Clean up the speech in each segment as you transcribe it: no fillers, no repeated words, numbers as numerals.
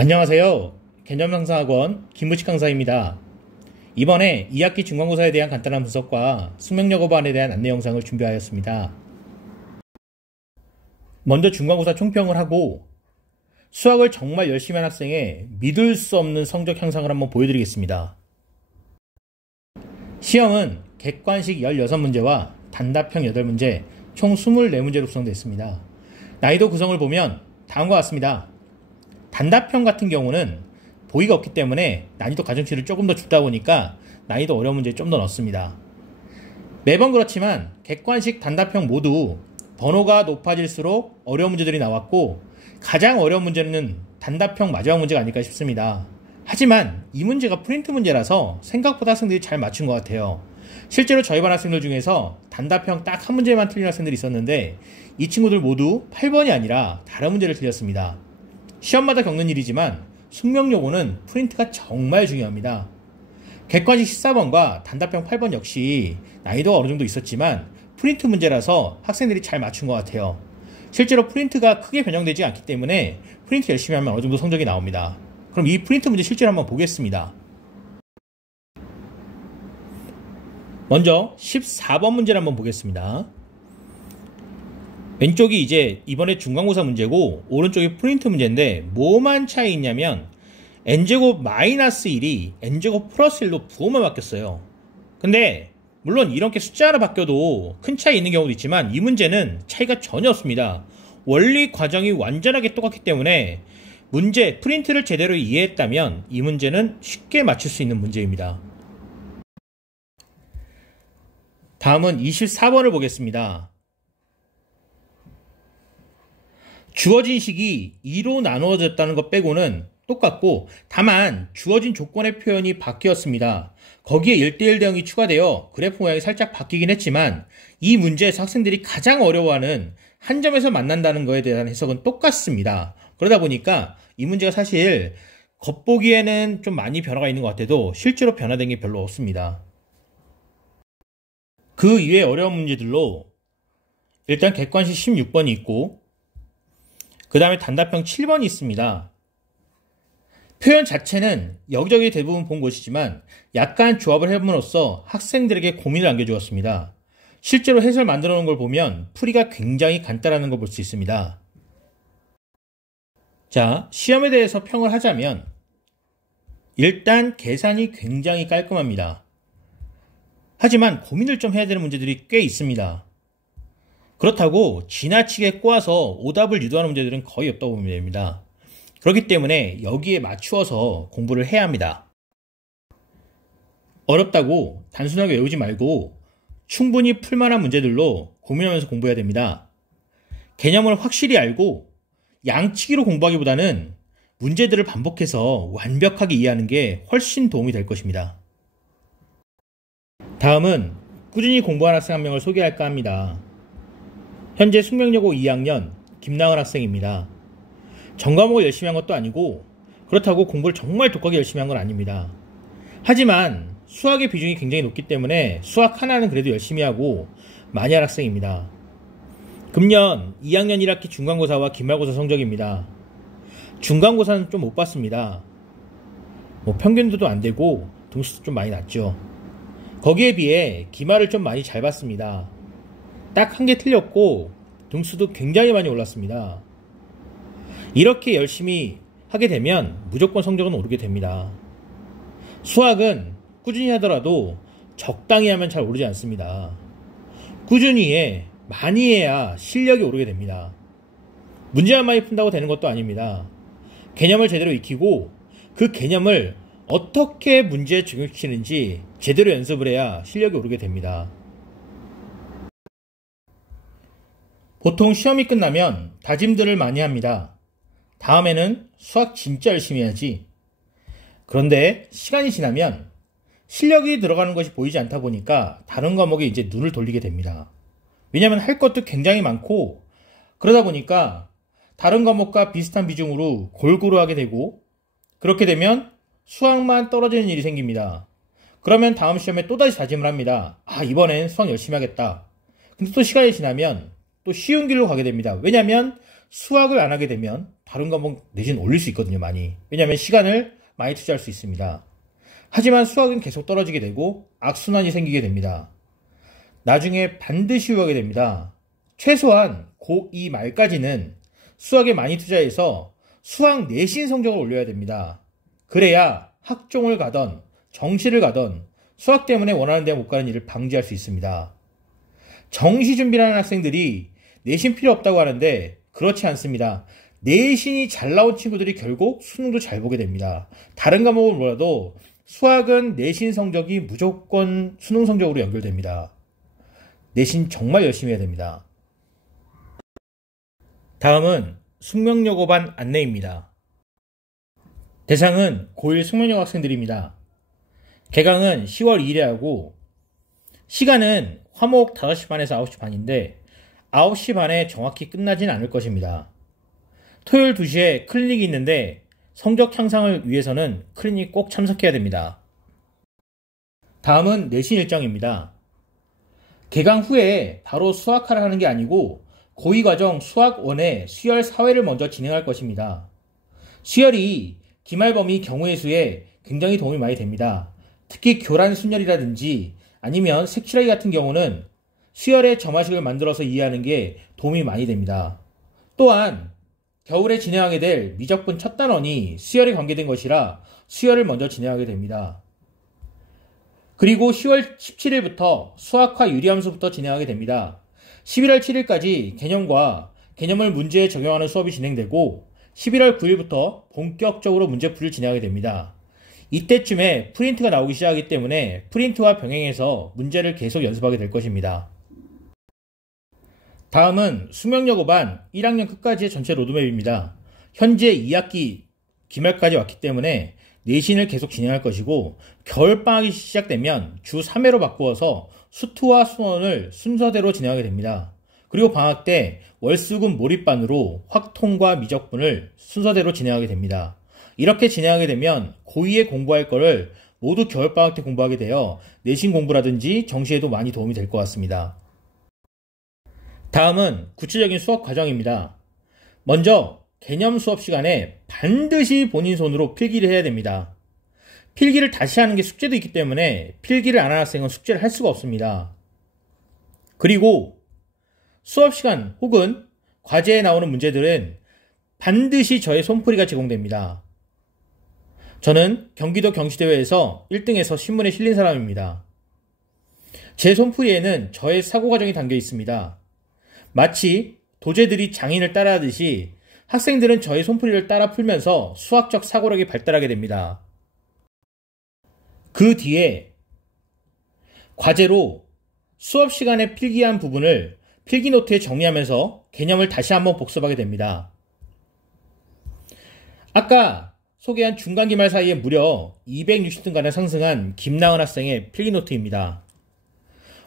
안녕하세요. 개념상사학원 김무식 강사입니다. 이번에 2학기 중간고사에 대한 간단한 분석과 수명여고 반에 대한 안내 영상을 준비하였습니다. 먼저 중간고사 총평을 하고 수학을 정말 열심히 한 학생의 믿을 수 없는 성적 향상을 한번 보여드리겠습니다. 시험은 객관식 16문제와 단답형 8문제, 총 24문제로 구성되어 있습니다. 난이도 구성을 보면 다음과 같습니다. 단답형 같은 경우는 보기가 없기 때문에 난이도 가중치를 조금 더 주다 보니까 난이도 어려운 문제에 좀 더 넣습니다. 매번 그렇지만 객관식 단답형 모두 번호가 높아질수록 어려운 문제들이 나왔고 가장 어려운 문제는 단답형 마지막 문제가 아닐까 싶습니다. 하지만 이 문제가 프린트 문제라서 생각보다 학생들이 잘 맞춘 것 같아요. 실제로 저희 반 학생들 중에서 단답형 딱 한 문제만 틀린 학생들이 있었는데 이 친구들 모두 8번이 아니라 다른 문제를 틀렸습니다. 시험마다 겪는 일이지만 숙명여고는 프린트가 정말 중요합니다. 객관식 14번과 단답형 8번 역시 난이도가 어느 정도 있었지만 프린트 문제라서 학생들이 잘 맞춘 것 같아요. 실제로 프린트가 크게 변형되지 않기 때문에 프린트 열심히 하면 어느 정도 성적이 나옵니다. 그럼 이 프린트 문제 실제로 한번 보겠습니다. 먼저 14번 문제를 한번 보겠습니다. 왼쪽이 이제 이번에 중간고사 문제고 오른쪽이 프린트 문제인데 뭐만 차이 있냐면 n제곱 마이너스 1이 n제곱 플러스 1로 부호만 바뀌었어요. 근데 물론 이렇게 숫자 하나 바뀌어도 큰 차이 있는 경우도 있지만 이 문제는 차이가 전혀 없습니다. 원리 과정이 완전하게 똑같기 때문에 문제 프린트를 제대로 이해했다면 이 문제는 쉽게 맞출 수 있는 문제입니다. 다음은 24번을 보겠습니다. 주어진 식이 2로 나누어졌다는 것 빼고는 똑같고 다만 주어진 조건의 표현이 바뀌었습니다. 거기에 1:1 대응이 추가되어 그래프 모양이 살짝 바뀌긴 했지만 이 문제에서 학생들이 가장 어려워하는 한 점에서 만난다는 것에 대한 해석은 똑같습니다. 그러다 보니까 이 문제가 사실 겉보기에는 좀 많이 변화가 있는 것 같아도 실제로 변화된 게 별로 없습니다. 그 이외의 어려운 문제들로 일단 객관식 16번이 있고 그 다음에 단답형 7번이 있습니다. 표현 자체는 여기저기 대부분 본 것이지만 약간 조합을 해봄으로써 학생들에게 고민을 안겨주었습니다. 실제로 해설 만들어 놓은 걸 보면 풀이가 굉장히 간단하다는 걸 볼 수 있습니다. 자, 시험에 대해서 평을 하자면 일단 계산이 굉장히 깔끔합니다. 하지만 고민을 좀 해야 되는 문제들이 꽤 있습니다. 그렇다고 지나치게 꼬아서 오답을 유도하는 문제들은 거의 없다고 보면 됩니다. 그렇기 때문에 여기에 맞추어서 공부를 해야 합니다. 어렵다고 단순하게 외우지 말고 충분히 풀만한 문제들로 고민하면서 공부해야 됩니다. 개념을 확실히 알고 양치기로 공부하기보다는 문제들을 반복해서 완벽하게 이해하는 게 훨씬 도움이 될 것입니다. 다음은 꾸준히 공부하는 학생 한 명을 소개할까 합니다. 현재 숙명여고 2학년 김나은 학생입니다. 전과목을 열심히 한 것도 아니고 그렇다고 공부를 정말 독하게 열심히 한 건 아닙니다. 하지만 수학의 비중이 굉장히 높기 때문에 수학 하나는 그래도 열심히 하고 많이 한 학생입니다. 금년 2학년 1학기 중간고사와 기말고사 성적입니다. 중간고사는 좀 못 봤습니다. 평균도 안 되고 등수도 좀 많이 낮죠. 거기에 비해 기말을 좀 많이 잘 봤습니다. 딱 한 개 틀렸고 등수도 굉장히 많이 올랐습니다. 이렇게 열심히 하게 되면 무조건 성적은 오르게 됩니다. 수학은 꾸준히 하더라도 적당히 하면 잘 오르지 않습니다. 꾸준히 많이 해야 실력이 오르게 됩니다. 문제만 많이 푼다고 되는 것도 아닙니다. 개념을 제대로 익히고 그 개념을 어떻게 문제에 적용시키는지 제대로 연습을 해야 실력이 오르게 됩니다. 보통 시험이 끝나면 다짐들을 많이 합니다. 다음에는 수학 진짜 열심히 해야지. 그런데 시간이 지나면 실력이 들어가는 것이 보이지 않다 보니까 다른 과목에 이제 눈을 돌리게 됩니다. 왜냐하면 할 것도 굉장히 많고 그러다 보니까 다른 과목과 비슷한 비중으로 골고루 하게 되고 그렇게 되면 수학만 떨어지는 일이 생깁니다. 그러면 다음 시험에 또다시 다짐을 합니다. 이번엔 수학 열심히 하겠다. 근데 또 시간이 지나면 또 쉬운 길로 가게 됩니다. 왜냐하면 수학을 안 하게 되면 다른 과목 내신 올릴 수 있거든요, 많이. 왜냐하면 시간을 많이 투자할 수 있습니다. 하지만 수학은 계속 떨어지게 되고 악순환이 생기게 됩니다. 나중에 반드시 후회하게 됩니다. 최소한 고2 말까지는 수학에 많이 투자해서 수학 내신 성적을 올려야 됩니다. 그래야 학종을 가던 정시를 가던 수학 때문에 원하는 데 못 가는 일을 방지할 수 있습니다. 정시 준비를 하는 학생들이 내신 필요 없다고 하는데 그렇지 않습니다. 내신이 잘 나온 친구들이 결국 수능도 잘 보게 됩니다. 다른 과목은 몰라도 수학은 내신 성적이 무조건 수능 성적으로 연결됩니다. 내신 정말 열심히 해야 됩니다. 다음은 숙명여고반 안내입니다. 대상은 고1 숙명여고 학생들입니다. 개강은 10월 2일에 하고 시간은 화목 5시 반에서 9시 반인데 9시 반에 정확히 끝나진 않을 것입니다. 토요일 2시에 클리닉이 있는데 성적 향상을 위해서는 클리닉 꼭 참석해야 됩니다. 다음은 내신 일정입니다. 개강 후에 바로 수학화를 하는 게 아니고 고2 과정 수학 1의 수열 4회를 먼저 진행할 것입니다. 수열이 기말범위 경우의 수에 굉장히 도움이 많이 됩니다. 특히 교란 순열이라든지 아니면 색칠하기 같은 경우는 수열의 점화식을 만들어서 이해하는 게 도움이 많이 됩니다. 또한 겨울에 진행하게 될 미적분 첫 단원이 수열에 관계된 것이라 수열을 먼저 진행하게 됩니다. 그리고 10월 17일부터 수학화 유리함수부터 진행하게 됩니다. 11월 7일까지 개념과 개념을 문제에 적용하는 수업이 진행되고 11월 9일부터 본격적으로 문제풀이를 진행하게 됩니다. 이때쯤에 프린트가 나오기 시작하기 때문에 프린트와 병행해서 문제를 계속 연습하게 될 것입니다. 다음은 숙명여고반 1학년 끝까지의 전체 로드맵입니다. 현재 2학기 기말까지 왔기 때문에 내신을 계속 진행할 것이고 겨울방학이 시작되면 주 3회로 바꾸어서 수투와 수원을 순서대로 진행하게 됩니다. 그리고 방학 때 월수금 몰입반으로 확통과 미적분을 순서대로 진행하게 됩니다. 이렇게 진행하게 되면 고2에 공부할 거를 모두 겨울방학 때 공부하게 되어 내신 공부라든지 정시에도 많이 도움이 될 것 같습니다. 다음은 구체적인 수업 과정입니다. 먼저 개념 수업 시간에 반드시 본인 손으로 필기를 해야 됩니다. 필기를 다시 하는 게 숙제도 있기 때문에 필기를 안 하는 학생은 숙제를 할 수가 없습니다. 그리고 수업 시간 혹은 과제에 나오는 문제들은 반드시 저의 손풀이가 제공됩니다. 저는 경기도 경시대회에서 1등해서 신문에 실린 사람입니다. 제 손풀이에는 저의 사고 과정이 담겨 있습니다. 마치 도제들이 장인을 따라하듯이 학생들은 저의 손풀이를 따라 풀면서 수학적 사고력이 발달하게 됩니다. 그 뒤에 과제로 수업 시간에 필기한 부분을 필기노트에 정리하면서 개념을 다시 한번 복습하게 됩니다. 아까 소개한 중간기말 사이에 무려 260등간을 상승한 김나은 학생의 필기노트입니다.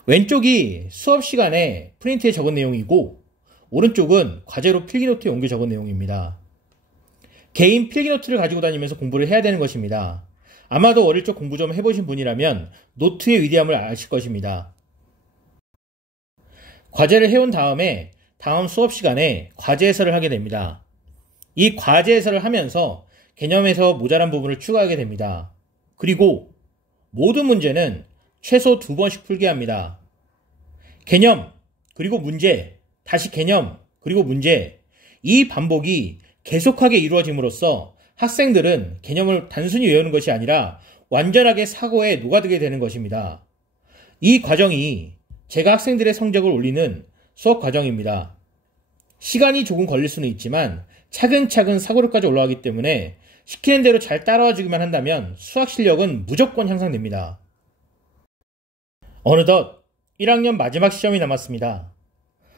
왼쪽이 수업 시간에 프린트에 적은 내용이고 오른쪽은 과제로 필기노트에 옮겨 적은 내용입니다. 개인 필기노트를 가지고 다니면서 공부를 해야 되는 것입니다. 아마도 어릴 적 공부 좀 해보신 분이라면 노트의 위대함을 아실 것입니다. 과제를 해온 다음에 다음 수업 시간에 과제 해설을 하게 됩니다. 이 과제 해설을 하면서 개념에서 모자란 부분을 추가하게 됩니다. 그리고 모든 문제는 최소 2번씩 풀게 합니다. 개념, 그리고 문제, 다시 개념, 그리고 문제. 이 반복이 계속하게 이루어짐으로써 학생들은 개념을 단순히 외우는 것이 아니라 완전하게 사고에 녹아들게 되는 것입니다. 이 과정이 제가 학생들의 성적을 올리는 수업 과정입니다. 시간이 조금 걸릴 수는 있지만 차근차근 사고력까지 올라가기 때문에 시키는 대로 잘 따라와 주기만 한다면 수학 실력은 무조건 향상됩니다. 어느덧 1학년 마지막 시험이 남았습니다.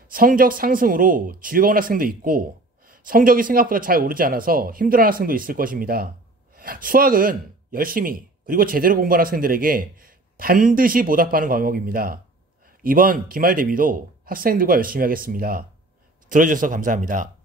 성적 상승으로 즐거운 학생도 있고 성적이 생각보다 잘 오르지 않아서 힘들어하는 학생도 있을 것입니다. 수학은 열심히 그리고 제대로 공부한 학생들에게 반드시 보답하는 과목입니다. 이번 기말 대비도 학생들과 열심히 하겠습니다. 들어주셔서 감사합니다.